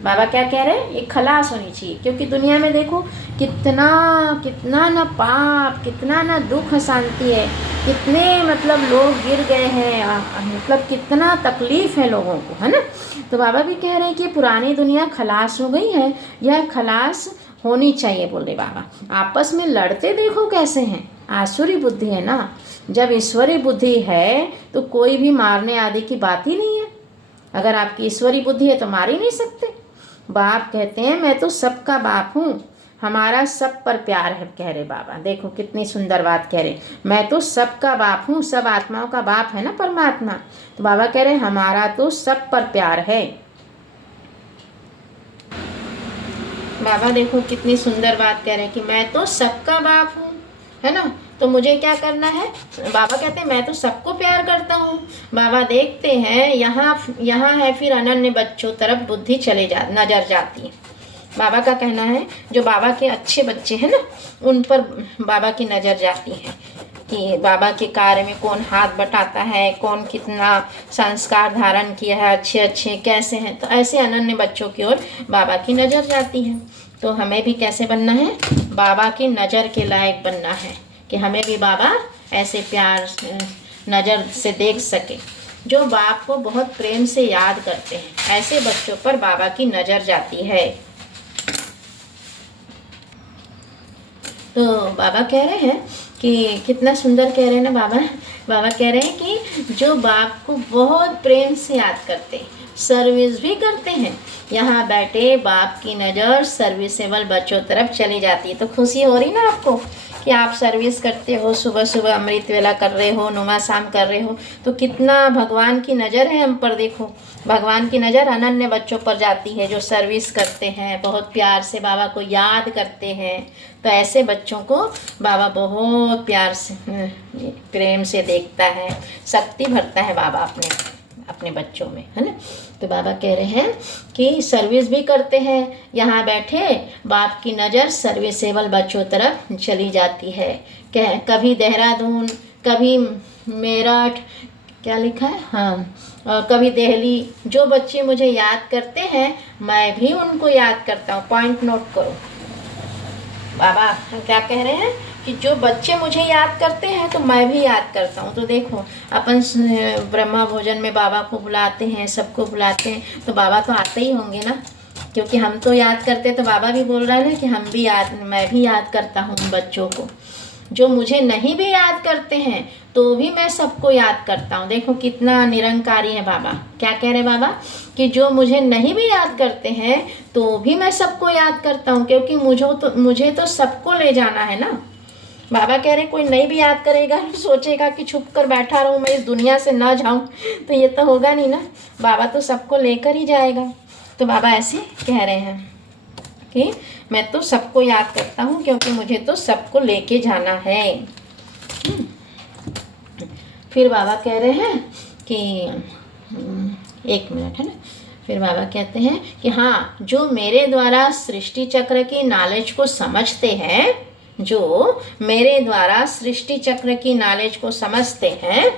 बाबा क्या कह रहे हैं, ये खलास होनी चाहिए, क्योंकि दुनिया में देखो कितना ना पाप, कितना ना दुख शांति है, कितने मतलब लोग गिर गए हैं, मतलब कितना तकलीफ़ है लोगों को, है ना। तो बाबा भी कह रहे हैं कि पुरानी दुनिया खलास हो गई है, यह खलास होनी चाहिए बोल रहे बाबा। आपस में लड़ते देखो कैसे हैं, आसुरी बुद्धि है ना। जब ईश्वरी बुद्धि है तो कोई भी मारने आदि की बात ही नहीं है। अगर आपकी ईश्वरी बुद्धि है तो मार ही नहीं सकते। बाप कहते हैं मैं तो सबका बाप हूँ, हमारा सब पर प्यार है, कह रहे बाबा। देखो कितनी सुंदर बात कह रहे, मैं तो सबका बाप हूँ, सब आत्माओं का बाप है ना परमात्मा। तो बाबा कह रहे हमारा तो सब पर प्यार है। बाबा देखो कितनी सुंदर बात कह रहे हैं कि मैं तो सबका बाप हूँ, है ना। तो मुझे क्या करना है, बाबा कहते हैं मैं तो सबको प्यार करता हूँ। बाबा देखते हैं यहाँ है, फिर अनन्य बच्चों तरफ बुद्धि नजर जाती है। बाबा का कहना है जो बाबा के अच्छे बच्चे हैं ना, उन पर बाबा की नज़र जाती है कि बाबा के कार्य में कौन हाथ बटाता है, कौन कितना संस्कार धारण किया है, अच्छे अच्छे कैसे हैं। तो ऐसे अनन्य बच्चों की ओर बाबा की नज़र जाती है। तो हमें भी कैसे बनना है, बाबा की नज़र के लायक बनना है कि हमें भी बाबा ऐसे प्यार नज़र से देख सके, जो बाप को बहुत प्रेम से याद करते हैं। ऐसे बच्चों पर बाबा की नज़र जाती है। तो बाबा कह रहे हैं कि कितना सुंदर कह रहे हैं ना बाबा। बाबा कह रहे हैं कि जो बाप को बहुत प्रेम से याद करते हैं, सर्विस भी करते हैं, यहाँ बैठे बाप की नज़र सर्विसेबल बच्चों तरफ चली जाती है। तो खुशी हो रही ना आपको कि आप सर्विस करते हो, सुबह सुबह अमृत वेला कर रहे हो, नुमा शाम कर रहे हो, तो कितना भगवान की नज़र है हम पर। देखो भगवान की नज़र अनन्य बच्चों पर जाती है जो सर्विस करते हैं, बहुत प्यार से बाबा को याद करते हैं। तो ऐसे बच्चों को बाबा बहुत प्यार से प्रेम से देखता है, शक्ति भरता है बाबा अपने बच्चों में, है ना। तो बाबा कह रहे हैं कि सर्विस भी करते हैं, यहाँ बैठे बाप की नज़र सर्विसेबल बच्चों तरफ चली जाती है। कभी देहरादून, कभी मेरठ, क्या लिखा है, हाँ, और कभी दिल्ली। जो बच्चे मुझे याद करते हैं मैं भी उनको याद करता हूँ। पॉइंट नोट करो, बाबा क्या कह रहे हैं कि जो बच्चे मुझे याद करते हैं तो मैं भी याद करता हूँ। तो देखो अपन ब्रह्मा भोजन में बाबा को बुलाते हैं, सबको बुलाते हैं, तो बाबा तो आते ही होंगे ना, क्योंकि हम तो याद करते। तो बाबा भी बोल रहा है ना कि मैं भी याद करता हूँ बच्चों को। जो मुझे नहीं भी याद करते हैं तो भी मैं सबको याद करता हूँ। देखो कितना निरंकारी है बाबा। क्या कह रहे बाबा कि जो मुझे नहीं भी याद करते हैं तो भी मैं सबको याद करता हूँ, क्योंकि मुझे तो सबको ले जाना है ना। बाबा कह रहे कोई नहीं भी याद करेगा, सोचेगा कि छुप कर बैठा रहूँ, मैं इस दुनिया से ना जाऊँ, तो ये तो होगा नहीं ना। बाबा तो सबको लेकर ही जाएगा। तो बाबा ऐसे कह रहे हैं कि मैं तो सबको याद करता हूँ, क्योंकि मुझे तो सबको लेके जाना है। फिर बाबा कह रहे हैं कि 1 मिनट, है ना। फिर बाबा कहते हैं कि हाँ, जो मेरे द्वारा सृष्टि चक्र की नॉलेज को समझते हैं, जो मेरे द्वारा सृष्टि चक्र की नॉलेज को समझते हैं,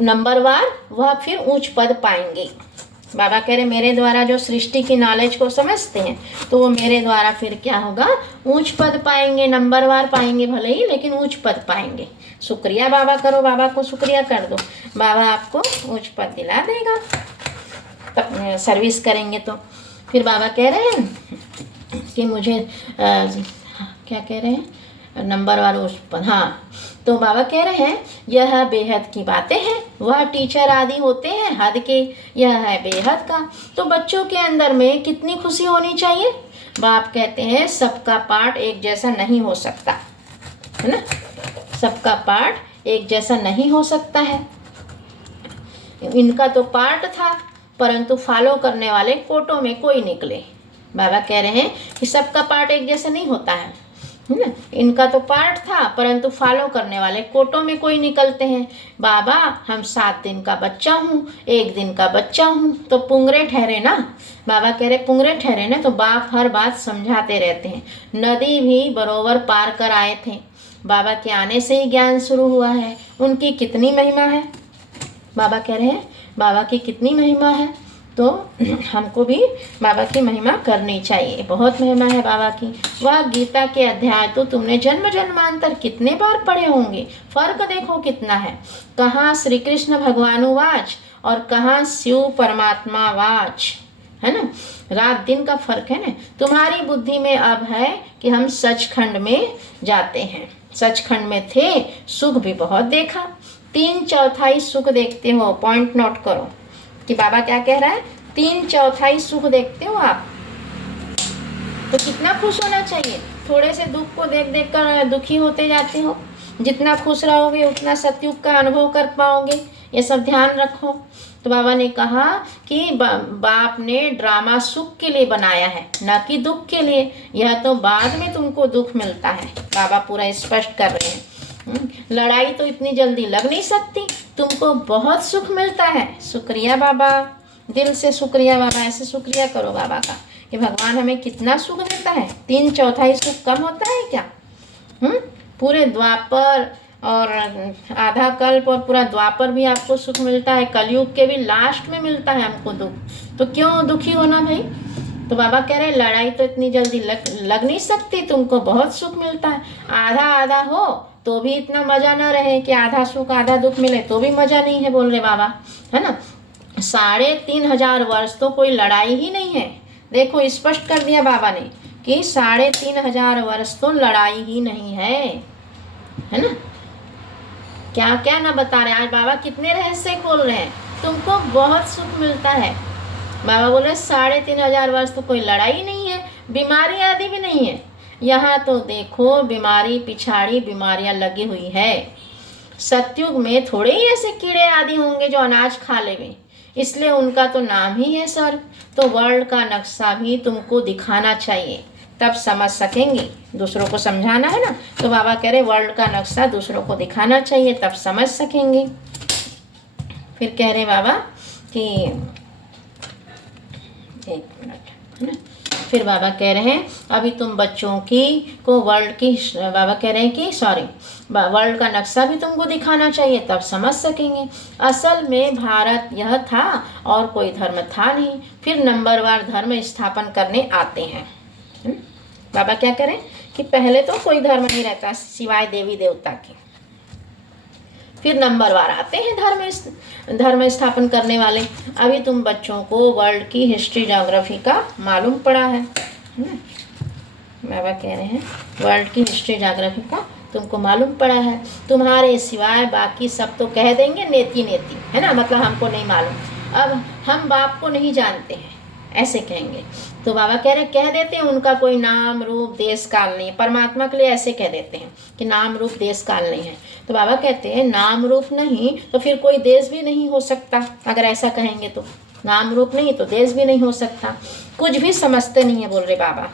नंबरवार वह फिर उच्च पद पाएंगे। बाबा कह रहे मेरे द्वारा जो सृष्टि की नॉलेज को समझते हैं तो वो मेरे द्वारा फिर क्या होगा, ऊंच पद पाएंगे, नंबरवार पाएंगे भले ही, लेकिन ऊंच पद पाएंगे। शुक्रिया बाबा करो, बाबा को शुक्रिया कर दो, बाबा आपको ऊंच पद दिला देगा तब सर्विस करेंगे तो। फिर बाबा कह रहे हैं कि मुझे क्या कह रहे हैं, नंबरवार उस पद, हाँ। तो बाबा कह रहे हैं यह बेहद की बातें हैं, वह टीचर आदि होते हैं हद के, यह है बेहद का। तो बच्चों के अंदर में कितनी खुशी होनी चाहिए। बाप कहते हैं सबका पाठ एक जैसा नहीं हो सकता, है ना, सबका पाठ एक जैसा नहीं हो सकता है। इनका तो पाठ था, परंतु फॉलो करने वाले कोटों में कोई निकले। बाबा कह रहे हैं कि सबका पाठ एक जैसा नहीं होता है ना। इनका तो पाठ था, परंतु फॉलो करने वाले कोटों में कोई निकलते हैं। बाबा हम 7 दिन का बच्चा हूँ, 1 दिन का बच्चा हूँ, तो पुंगरे ठहरे ना। बाबा कह रहे पुंगरे ठहरे ना, तो बाप हर बात समझाते रहते हैं। नदी भी बरोबर पार कर आए थे, बाबा के आने से ही ज्ञान शुरू हुआ है। उनकी कितनी महिमा है, बाबा कह रहे हैं बाबा की कितनी महिमा है, तो हमको भी बाबा की महिमा करनी चाहिए। बहुत महिमा है बाबा की। वह गीता के अध्याय तो तुमने जन्म जन्मांतर कितने बार पढ़े होंगे, फर्क देखो कितना है। कहाँ श्री कृष्ण भगवानुवाच और कहाँ शिव परमात्मा वाच, है ना। रात दिन का फर्क है ना। तुम्हारी बुद्धि में अब है कि हम सचखंड में जाते हैं। सचखंड में थे, सुख भी बहुत देखा, 3/4 सुख देखते हो। पॉइंट नोट करो कि बाबा क्या कह रहा है, 3/4 सुख देखते हो आप, तो कितना खुश होना चाहिए। थोड़े से दुख को देख देख कर दुखी होते जाते हो। जितना खुश रहोगे उतना सतयुग का अनुभव कर पाओगे, ये सब ध्यान रखो। तो बाबा ने कहा कि बाप ने ड्रामा सुख के लिए बनाया है, न कि दुख के लिए। यह तो बाद में तुमको दुख मिलता है, बाबा पूरा स्पष्ट कर रहे हैं। लड़ाई तो इतनी जल्दी लग नहीं सकती, तुमको बहुत सुख मिलता है। शुक्रिया बाबा, दिल से शुक्रिया बाबा, ऐसे शुक्रिया करो बाबा का कि भगवान हमें कितना सुख देता है। 3/4 सुख कम होता है क्या? पूरे द्वापर और आधा कल्प और पूरा द्वापर भी आपको सुख मिलता है, कलयुग के भी लास्ट में मिलता है हमको दुख, तो क्यों दुखी होना भाई? तो बाबा कह रहे लड़ाई तो इतनी जल्दी लग नहीं सकती, तुमको बहुत सुख मिलता है। आधा आधा हो तो भी इतना मजा ना रहे कि आधा सुख आधा दुख मिले, तो भी मजा नहीं है, बोल रहे बाबा, है ना। 3,500 वर्ष तो कोई लड़ाई ही नहीं है। देखो स्पष्ट कर दिया बाबा ने कि 3,500 वर्ष तो लड़ाई ही नहीं है ना। क्या क्या ना बता रहे आज बाबा, कितने रहस्य खोल रहे हैं। तुमको बहुत सुख मिलता है। बाबा बोल रहे 3,500 वर्ष तो कोई लड़ाई नहीं है, बीमारी आदि भी नहीं है। यहाँ तो देखो बीमारी पिछाड़ी बीमारियां लगी हुई है। सतयुग में थोड़े ही ऐसे कीड़े आदि होंगे जो अनाज खा लेंगे, इसलिए उनका तो नाम ही है स्वर्ग। तो वर्ल्ड का नक्शा भी तुमको दिखाना चाहिए, तब समझ सकेंगे। दूसरों को समझाना है ना, तो बाबा कह रहे वर्ल्ड का नक्शा दूसरों को दिखाना चाहिए, तब समझ सकेंगे। फिर कह रहे बाबा कि 1 मिनट, है ना। फिर बाबा कह रहे हैं अभी तुम बच्चों की को वर्ल्ड की, बाबा कह रहे हैं कि वर्ल्ड का नक्शा भी तुमको दिखाना चाहिए, तब समझ सकेंगे। असल में भारत यह था और कोई धर्म था नहीं। फिर नंबरवार धर्म स्थापन करने आते हैं। बाबा क्या करें कि पहले तो कोई धर्म नहीं रहता सिवाय देवी देवता के, फिर नंबरवार आते हैं धर्म स्थापन करने वाले। अभी तुम बच्चों को वर्ल्ड की हिस्ट्री ज्योग्राफी का मालूम पड़ा है ना। बाबा कह रहे हैं वर्ल्ड की हिस्ट्री ज्योग्राफी का तुमको मालूम पड़ा है, तुम्हारे सिवाय बाकी सब तो कह देंगे नेति नेति, है ना, मतलब हमको नहीं मालूम, अब हम बाप को नहीं जानते हैं, ऐसे कहेंगे। तो बाबा कह रहे कह देते हैं उनका कोई नाम रूप देश काल नहीं है। परमात्मा के लिए ऐसे कह देते हैं कि नाम रूप देश काल नहीं है। तो बाबा कहते हैं नाम रूप नहीं तो फिर कोई देश भी नहीं हो सकता। अगर ऐसा कहेंगे तो नाम रूप नहीं तो देश भी नहीं हो सकता। कुछ भी समझते नहीं है, बोल रहे बाबा।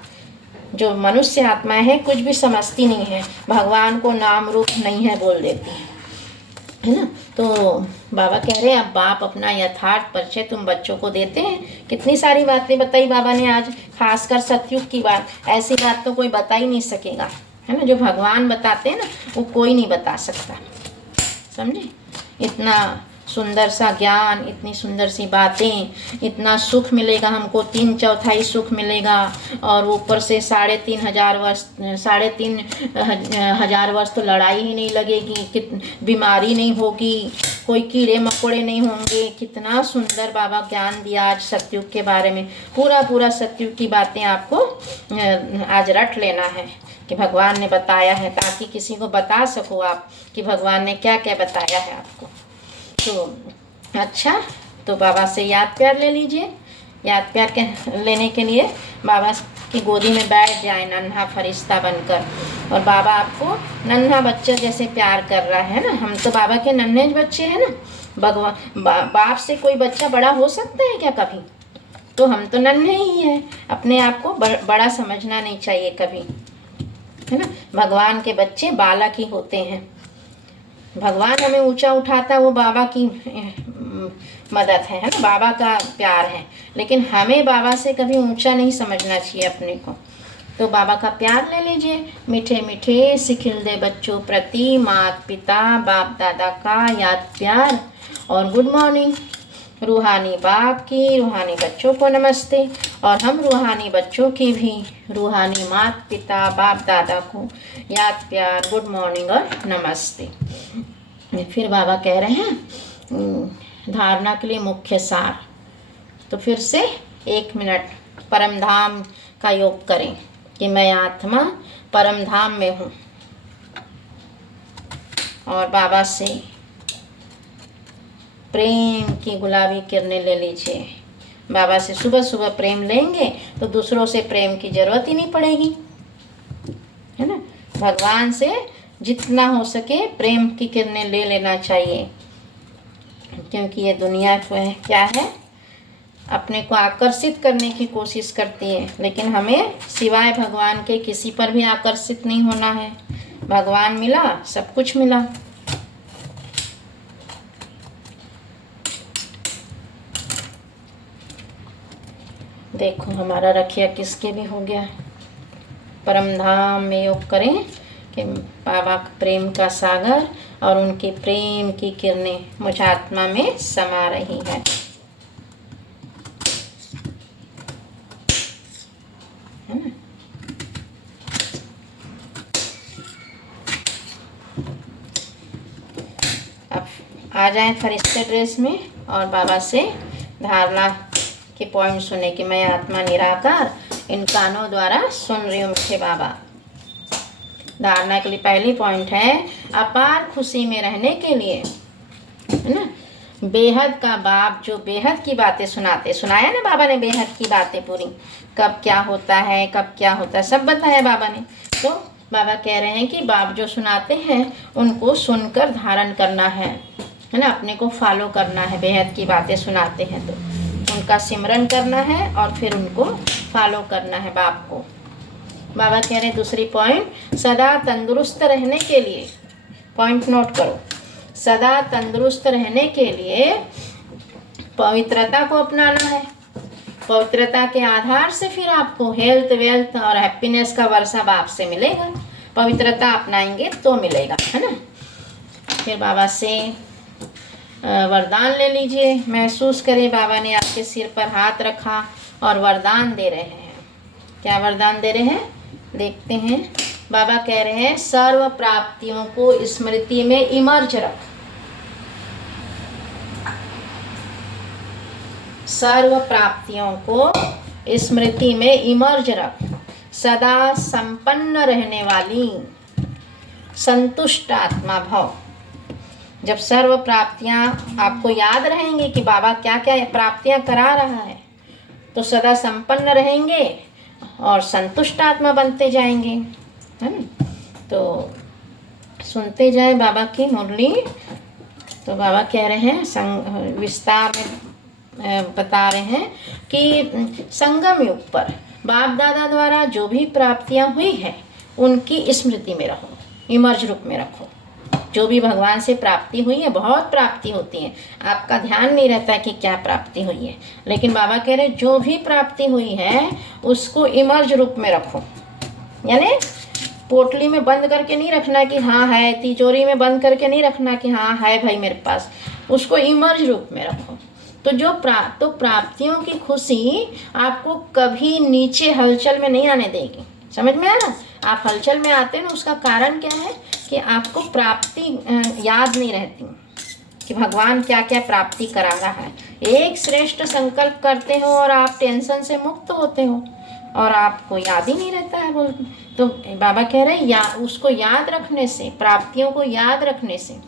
जो मनुष्य आत्माएं हैं कुछ भी समझती नहीं है, भगवान को नाम रूप नहीं है बोल देती है ना। तो बाबा कह रहे हैं अब बाप अपना यथार्थ परिचय तुम बच्चों को देते हैं। कितनी सारी बातें बताई बाबा ने आज, खासकर सतयुग की बात। ऐसी बात तो कोई बता ही नहीं सकेगा, है ना। जो भगवान बताते हैं ना वो कोई नहीं बता सकता, समझे। इतना सुंदर सा ज्ञान, इतनी सुंदर सी बातें, इतना सुख मिलेगा हमको, 3/4 सुख मिलेगा। और ऊपर से 3,500 वर्ष तो लड़ाई ही नहीं लगेगी, बीमारी नहीं होगी, कोई कीड़े मकोड़े नहीं होंगे। कितना सुंदर बाबा ज्ञान दिया आज सतयुग के बारे में। पूरा सतयुग की बातें आपको आज रट लेना है कि भगवान ने बताया है, ताकि किसी को बता सको आप कि भगवान ने क्या क्या बताया है आपको। तो अच्छा, तो बाबा से याद प्यार ले लीजिए। याद प्यार के लेने के लिए बाबा की गोदी में बैठ जाए नन्हा फरिश्ता बनकर, और बाबा आपको नन्हा बच्चा जैसे प्यार कर रहा है ना। हम तो बाबा के नन्हे बच्चे हैं ना। बाप से कोई बच्चा बड़ा हो सकता है क्या कभी? तो हम तो नन्हे ही हैं। अपने आप को बड़ा समझना नहीं चाहिए कभी, है ना। भगवान के बच्चे बालक ही होते हैं। भगवान हमें ऊंचा उठाता है, वो बाबा की मदद है ना, बाबा का प्यार है। लेकिन हमें बाबा से कभी ऊंचा नहीं समझना चाहिए अपने को। तो बाबा का प्यार ले लीजिए। मीठे मीठे सिखिलदे बच्चों प्रति माता पिता बाप दादा का याद प्यार और गुड मॉर्निंग। रूहानी बाप की रूहानी बच्चों को नमस्ते, और हम रूहानी बच्चों की भी रूहानी माता पिता बाप दादा को याद प्यार गुड मॉर्निंग और नमस्ते। फिर बाबा कह रहे हैं धारणा के लिए मुख्य सार। तो फिर से 1 मिनट परम धाम का योग करें कि मैं आत्मा परम धाम में हूँ, और बाबा से प्रेम की गुलाबी किरणें ले लीजिए। बाबा से सुबह सुबह प्रेम लेंगे तो दूसरों से प्रेम की जरूरत ही नहीं पड़ेगी, है ना। भगवान से जितना हो सके प्रेम की किरणें ले लेना चाहिए, क्योंकि ये दुनिया क्या है, अपने को आकर्षित करने की कोशिश करती है। लेकिन हमें सिवाय भगवान के किसी पर भी आकर्षित नहीं होना है। भगवान मिला सब कुछ मिला। देखो हमारा रखिया किसके भी हो गया। परम धाम में योग करें कि बाबा प्रेम का सागर और उनके प्रेम की किरणें मुझ आत्मा में समा रही है ना। अब आ जाएं फरिश्ते ड्रेस में और बाबा से धारणा के पॉइंट सुने कि मैं आत्मा निराकार इन कानों द्वारा सुन रही हूँ मीठे बाबा। धारणा के लिए पहली पॉइंट है अपार खुशी में रहने के लिए, है ना। बेहद का बाप जो बेहद की बातें सुनाते, सुनाया ना बाबा ने बेहद की बातें पूरी, कब क्या होता है कब क्या होता है सब बताया बाबा ने। तो बाबा कह रहे हैं कि बाप जो सुनाते हैं उनको सुनकर धारण करना है ना, अपने को फॉलो करना है। बेहद की बातें सुनाते हैं तो उनका सिमरन करना है और फिर उनको फॉलो करना है बाप को। बाबा कह रहे हैं दूसरी पॉइंट सदा तंदुरुस्त रहने के लिए, पॉइंट नोट करो, सदा तंदुरुस्त रहने के लिए पवित्रता को अपनाना है। पवित्रता के आधार से फिर आपको हेल्थ वेल्थ और हैप्पीनेस का वर्षा बाप से मिलेगा। पवित्रता अपनाएंगे तो मिलेगा, है ना। फिर बाबा से वरदान ले लीजिए। महसूस करें बाबा ने आपके सिर पर हाथ रखा और वरदान दे रहे हैं। क्या वरदान दे रहे हैं देखते हैं। बाबा कह रहे हैं सर्व प्राप्तियों को स्मृति में इमर्ज रख, सर्व प्राप्तियों को स्मृति में इमर्ज रख, सदा संपन्न रहने वाली संतुष्ट आत्मा भव। जब सर्व प्राप्तियां आपको याद रहेंगी कि बाबा क्या क्या प्राप्तियां करा रहा है तो सदा संपन्न रहेंगे और संतुष्ट आत्मा बनते जाएंगे, है ना। तो सुनते जाए बाबा की मुरली। तो बाबा कह रहे हैं विस्तार में बता रहे हैं कि संगम युग पर बाप दादा द्वारा जो भी प्राप्तियां हुई है उनकी स्मृति में रहो, इमर्ज रूप में रखो। जो भी भगवान से प्राप्ति हुई है, बहुत प्राप्ति होती है, आपका ध्यान नहीं रहता कि क्या प्राप्ति हुई है, लेकिन बाबा कह रहे जो भी प्राप्ति हुई है उसको इमर्ज रूप में रखो। यानी पोटली में बंद करके नहीं रखना कि हाँ है, तिजोरी में बंद करके नहीं रखना कि हाँ है भाई मेरे पास, उसको इमर्ज रूप में रखो। तो जो प्राप्तियों की खुशी आपको कभी नीचे हलचल में नहीं आने देगी। समझ में आया। आप हलचल में आते हैं ना, उसका कारण क्या है कि आपको प्राप्ति याद नहीं रहती कि भगवान क्या क्या प्राप्ति करा रहा है। एक श्रेष्ठ संकल्प करते हो और आप टेंशन से मुक्त होते हो और आपको याद ही नहीं रहता है बोल। तो बाबा कह रहे हैं उसको याद रखने से, प्राप्तियों को याद रखने से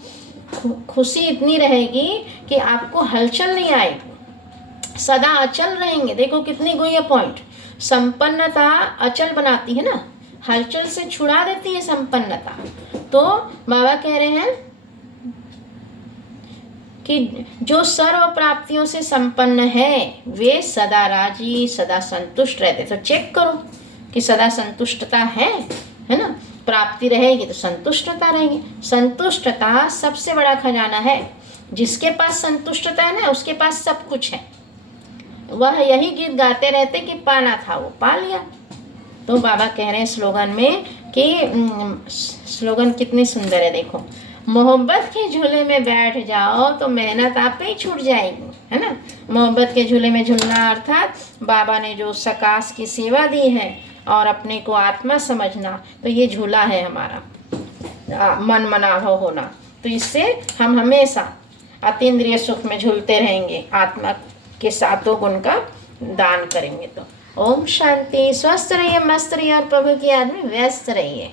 खुशी इतनी रहेगी कि आपको हलचल नहीं आएगी, सदा अचल रहेंगे। देखो कितनी गुह्य पॉइंट। संपन्नता अचल बनाती है ना, हलचल से छुड़ा देती है संपन्नता। तो बाबा कह रहे हैं कि जो सर्व प्राप्तियों से संपन्न है वे सदा राजी, सदा संतुष्ट रहते। तो चेक करो कि सदा संतुष्टता है ना। प्राप्ति रहेगी तो संतुष्टता रहेगी। संतुष्टता सबसे बड़ा खजाना है। जिसके पास संतुष्टता है ना, उसके पास सब कुछ है। वह यही गीत गाते रहते कि पाना था वो पा लिया। तो बाबा कह रहे हैं स्लोगन में कि स्लोगन कितनी सुंदर है। देखो, मोहब्बत के झूले में बैठ जाओ तो मेहनत आप पे ही छूट जाएगी, है ना। मोहब्बत के झूले में झूलना अर्थात बाबा ने जो सकाश की सेवा दी है और अपने को आत्मा समझना, तो ये झूला है हमारा मन मनाभव होना। तो इससे हम हमेशा अतीन्द्रिय सुख में झूलते रहेंगे, आत्मा के सातों गुण का दान करेंगे। तो ओम शांति। स्वस्थ रहिए, मस्त रहिए और प्रभु की याद में व्यस्त रहिए।